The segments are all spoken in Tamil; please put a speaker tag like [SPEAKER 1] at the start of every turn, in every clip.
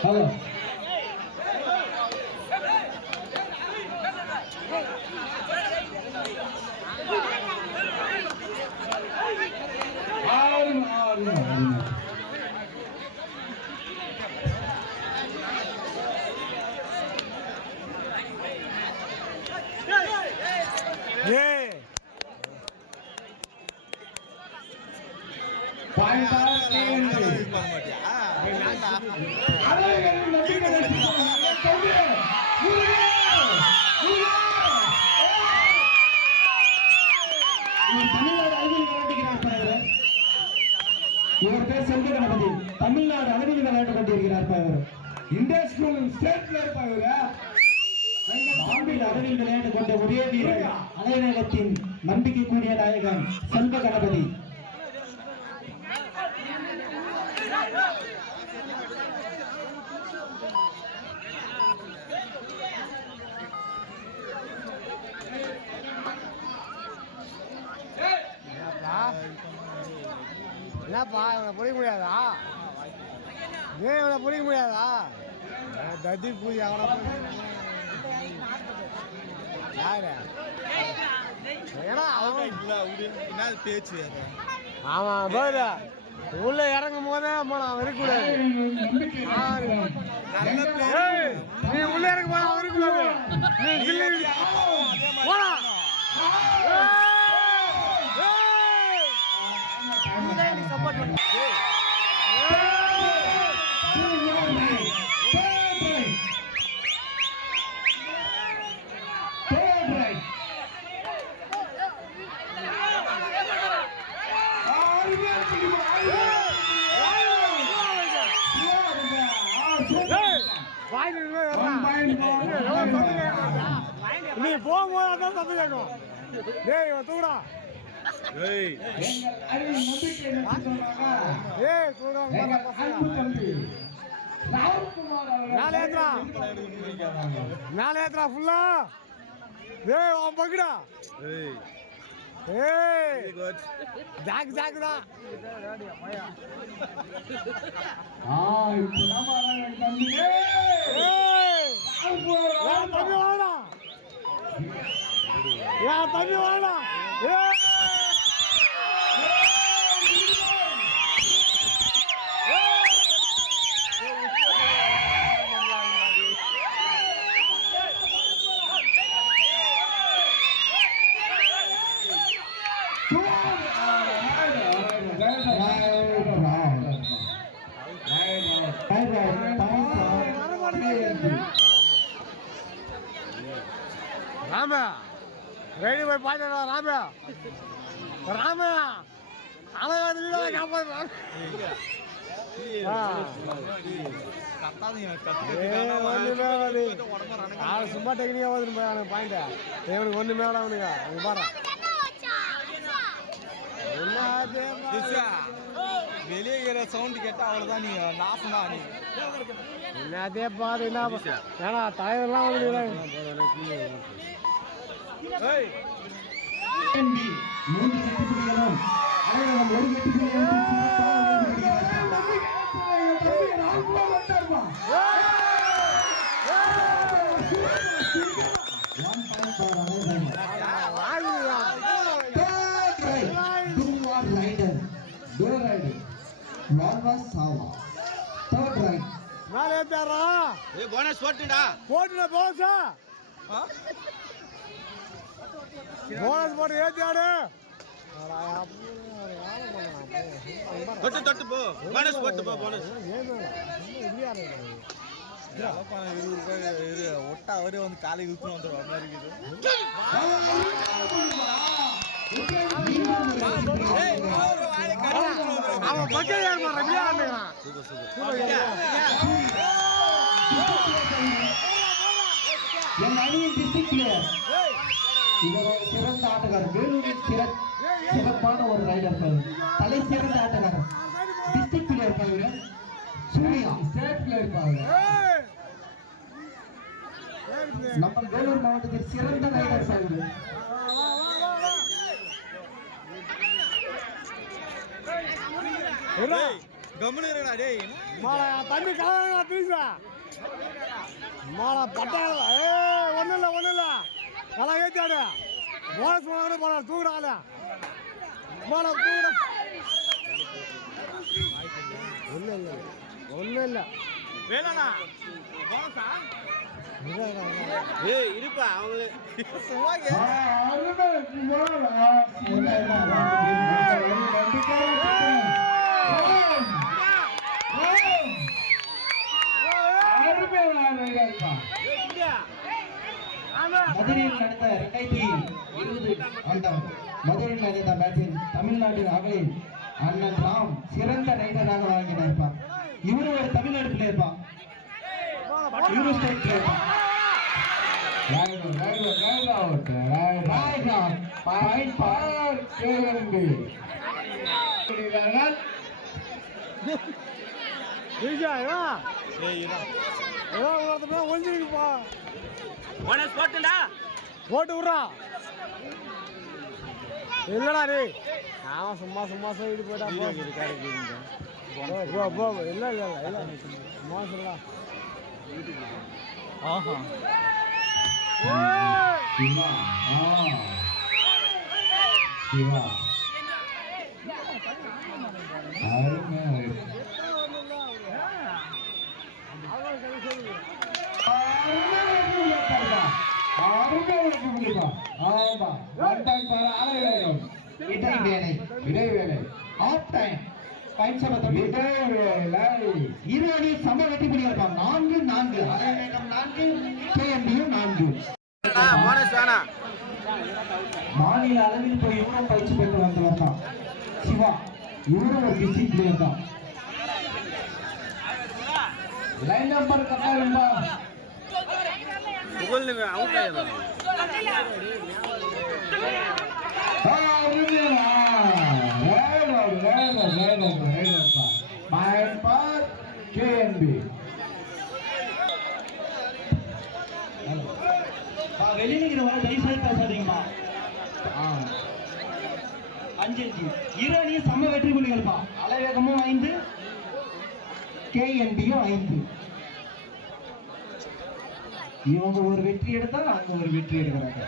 [SPEAKER 1] Hello. ஆறு ஆறு ஆறு
[SPEAKER 2] ஏய்
[SPEAKER 1] பாயிண்ட் ஆஃப் ANB. அழகரின் இண்டஸ்ட்ரியல் ஸ்டேட்ல இருப்பாங்க பாம்பில் அறிவியல் விளையாட்டு கொண்ட ஒரே வீரர் அலைநகத்தின் நம்பிக்கைக்குரிய நாயகன் செல்வ கணபதி
[SPEAKER 2] என்னப்பா இவனை பிடிக்க முடியாதா? ஏன் இவனை பிடிக்க முடியாதா? தத்தி பூஜை அவனை
[SPEAKER 3] பேச்சு
[SPEAKER 2] ஆமா போயில உள்ள இறங்கும் போதே போனா அவன் இருக்கக்கூடாது நீ உள்ள இறங்கும் போது அவன் இருக்கக்கூடாது நீ நீ போகும்போது அதான் சத்தம் கேட்கும் டேய் தூடா ஏய் தூடா மேலே ஏத்துறா மேலே ஏத்துறா ஃபுல்லா ஏய் அவன் பக்குடா ஏய் ஜாக் ஜாக் தான் தம்பி வாடா தம்பி வாடா ராம சும்மா டெக்னிக்கா வந்து அவனுக்கு பாயிண்ட் இவனுக்கு ஒண்ணுமே வேலை அவனுக்கு. அங்க பாரு.
[SPEAKER 3] வெளியே சவுண்ட் கேட்டா அவ்வளவுதான் நீ நாசம் தான் நீ.
[SPEAKER 2] என்னதே பாரு என்ன ஏன்னா தலைவர்லாம் வந்து
[SPEAKER 1] மூன்று கட்டுப்பிடிகளும் அனைவரும் ஒரு
[SPEAKER 3] போனஸ் போட்டுடா
[SPEAKER 2] போட்டுட போனஸா? போனஸ் போட்டு ஏத்தியாடு
[SPEAKER 3] தொட்டு தொட்டு போ. போனஸ் போட்டு போ போனஸ்.
[SPEAKER 1] என் அணியின் டிஸ்ட்ரிக்ட் பிளேயர் இவர் சிறந்த ஆட்டக்காரர். வேலூரின் சிற சிறப்பான ஒரு ரைடர் தலை சிறந்த ஆட்டக்காரர். District player power Surya state player power
[SPEAKER 2] ஏய் ஏய் பிள்ளை.
[SPEAKER 1] நம்ம வேலூர் மாவட்டத்தில் சிறந்த ரைடர்.
[SPEAKER 2] இருடா.
[SPEAKER 3] கம்முனு டேய்.
[SPEAKER 2] மாலா, தண்ணி கலங்க பீசா மாலா பட்டாள ஏ ஒன்றும் இல்லை ஒன்றும் இல்லை. கலா ஏற்றாடு போனஸ். போன போன தூக்குறாங்க மாலா தூக்குற ஒன்றும் இல்லை ஒன்றும் இல்லை.
[SPEAKER 3] வேணாண்ணா ஏய் இருப்பா அவங்களே. சும்மா
[SPEAKER 2] ஒழிஞ்சிருக்குப்பா
[SPEAKER 3] போனஸ் போட்டுடா.
[SPEAKER 2] போட்டு விட்றா. இல்லடா டேய். அவன் சும்மா சும்மா சொல்லிட்டு போயிட்டா போ. போ இல்லை இல்லை இல்லை இல்லை. சும்மா சொல்லலாம்
[SPEAKER 3] ஆஹா.
[SPEAKER 1] சிவா அணி சம வெற்றி புள்ளிகள் நான்கு நான்கு நான்கு நான்கு மாநில அளவில் போய் இவரும் பயிற்சி பெற்று வந்தவர் தான். சிவா இவரும் ஒரு டிஸ்ட்ரிக்ட் பிளேயர் தான். லைன் நம்பர்
[SPEAKER 3] புகழ் அவுட் ஆயிடும்
[SPEAKER 1] வெளியே நிக்கிற வர தயவு செய்து பேசாதீங்கம்மா. அஞ்சு அஞ்சு. இரு அணியும் சம வெற்றி புள்ளிகள்ப்பா. அலைவேகமும் ஐந்து கேஎன்டியும் ஐந்து. இவங்க ஒரு வெற்றி எடுத்தா அங்க ஒரு வெற்றி எடுக்கிறாங்க.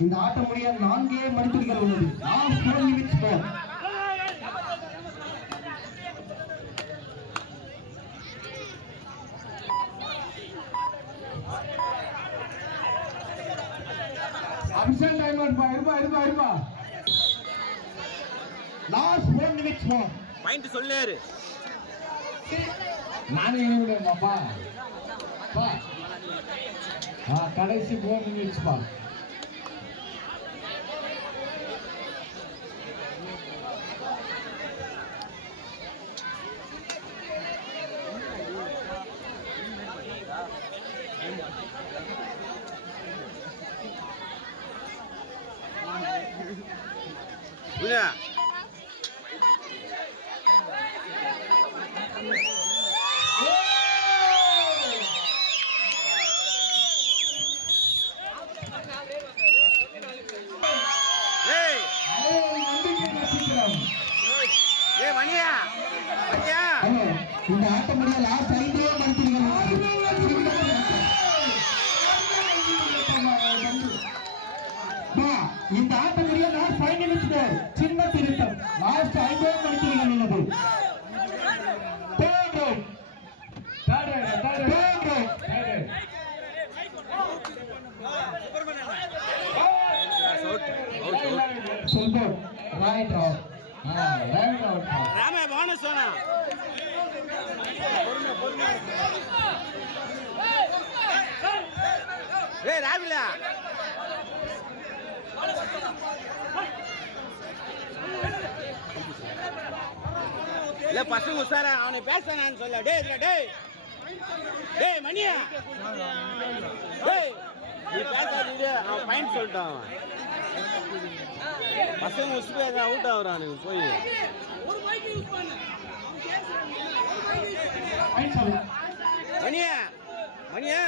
[SPEAKER 1] இந்த ஆட்டம் முடிய நான்கே மணித்துளிகள் உள்ளது. லாஸ்ட் ஃபோர் நிமிட்ஸ் ஸ்கோர் அம்சன் டைம் இருப்பா இருப்பா இருப்பா இருப்பா last four minutes score
[SPEAKER 3] point சொல்லாரு
[SPEAKER 1] நானே விடுவேன்ப்பா பா. ஆ கடைசி ஃபோர் நிமிட்ஸ் பா இந்த ஆட்டம் முடிய லாஸ்ட் ஐந்தே மணித்துளிகள் பா, இந்த ஆட்டம் முடிய லாஸ்ட் ஃபைவ் நிமிஷம் சின்ன திருத்தம் லாஸ்ட் ஐந்தே மணித்துளிகள் Sulbot, right out. Ah, right out.
[SPEAKER 4] ராமே போனஸ் வேணாம் ஏய் ராபிலா இல்ல பசங்க உஷாரா அவனை பேசானான்னு சொல்ல. டேய் இதுல டேய். டேய் மணியா. டேய் நீ பேசாதீங்க அவன் பாயிண்ட் சொல்லிட்டான் பசங்க உசுப்பே அவுட் ஆகுறானுங்க போய். மணியா மணியா.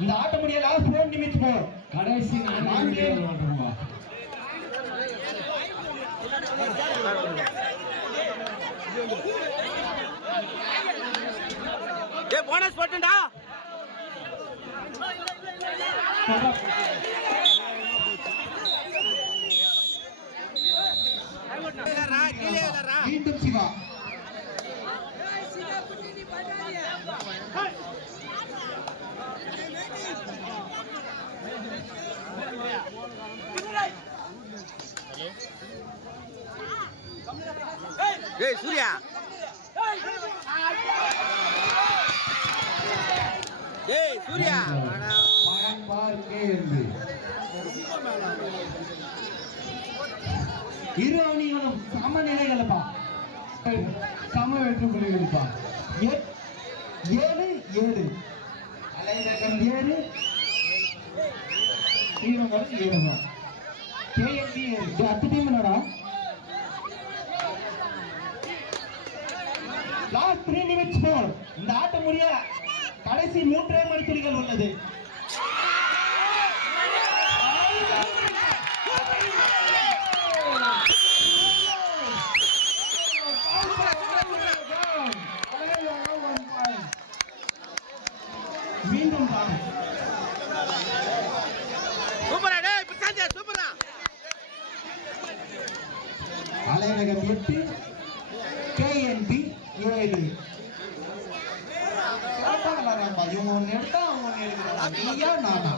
[SPEAKER 1] இந்த ஆட்ட
[SPEAKER 5] கடைசி
[SPEAKER 4] போனஸ் போட்டுடா இல்லறா கீழே இல்லறா
[SPEAKER 1] மீண்டும் சிவா
[SPEAKER 4] டேய் சூர்யா டேய் சூர்யா.
[SPEAKER 1] இரு அணிகளும் சம நிலைகளப்பா
[SPEAKER 5] சம வெற்றி புள்ளிகளுப்பா.
[SPEAKER 1] ஏ- ஏழு ஏழு. ஏழு. ஈரமோடு ஏழு டீம் என்னடா? லாஸ்ட் த்ரீ நிமிட்ஸ் போர் இந்த ஆட்டம் முடிய கடைசி மூன்றே மணித்துளிகள் உள்ளது மீண்டும் தான்
[SPEAKER 4] சூப்பரா டேய் பிரசாந்த் சூப்பரா
[SPEAKER 1] அலைநகர் எட்டு கேஎன்பி ஏழு பார்த்தாங்களாப்பா, இவங்க ஒன்று எடுத்தா அவங்க ஒன்று எடுக்கிறாங்க நீயா நானா?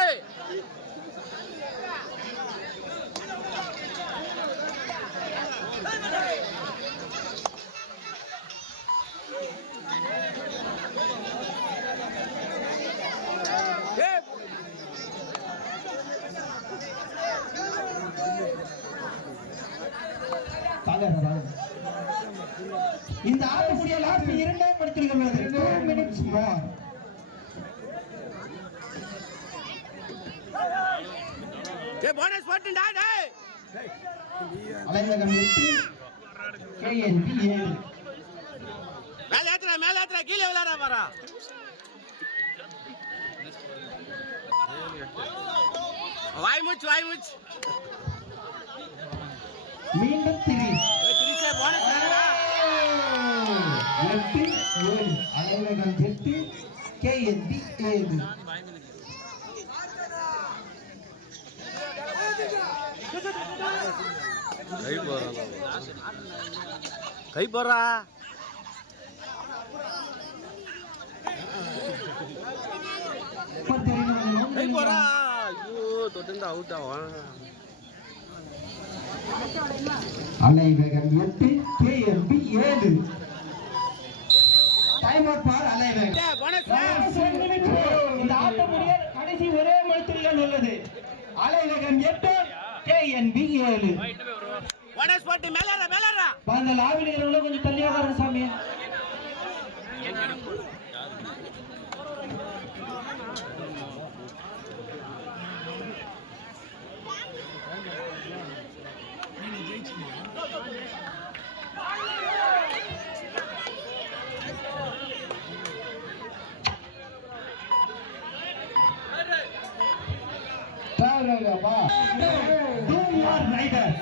[SPEAKER 4] ஏய் ஏய்!
[SPEAKER 1] இந்த ஆட்டக்கூடிய லாஸ்ட் இரண்டே மணித்துளிகள் உள்ளது டூ மினிட்ஸ் மோர்
[SPEAKER 4] ஏய் போனஸ் போட்டுடா டேய்.
[SPEAKER 1] அலைநகர் எட்டு கேஎன்பி ஏழு
[SPEAKER 4] மேல ஏத்துறா மேல ஏத்துறா கீழே விளையாட பாரா வாய் மூச்சு வாய் மூச்சு.
[SPEAKER 1] மீண்டும் திரி
[SPEAKER 4] ஏய் திரிசே போனஸ் வேணுடா
[SPEAKER 1] எட்டு ஏழு. அலைநகர் எட்டு கேஎன்பி ஏழு
[SPEAKER 4] கை போறா. கை போறா. கை போறா. ஐயோ தொட்டு அவுட் ஆவான்.
[SPEAKER 1] அலைவேகம் எட்டு கேஎன்பி ஏழு டைம் அவுட் பார்
[SPEAKER 4] போனஸ்
[SPEAKER 1] இந்த ஆட்டம் முடிய கடைசி ஒரே மணித்துளிகள் உள்ளது. அலைவேகம் எட்டு கேஎன்பி ஏழு.
[SPEAKER 4] போனஸ் போட்டு. மேலறா மேலறா
[SPEAKER 1] அந்த இருக்கிறவங்கள கொஞ்சம் தள்ளியா பாருங்க சாமி. பாருங்கப்பா டூ ஆர் ரைடர்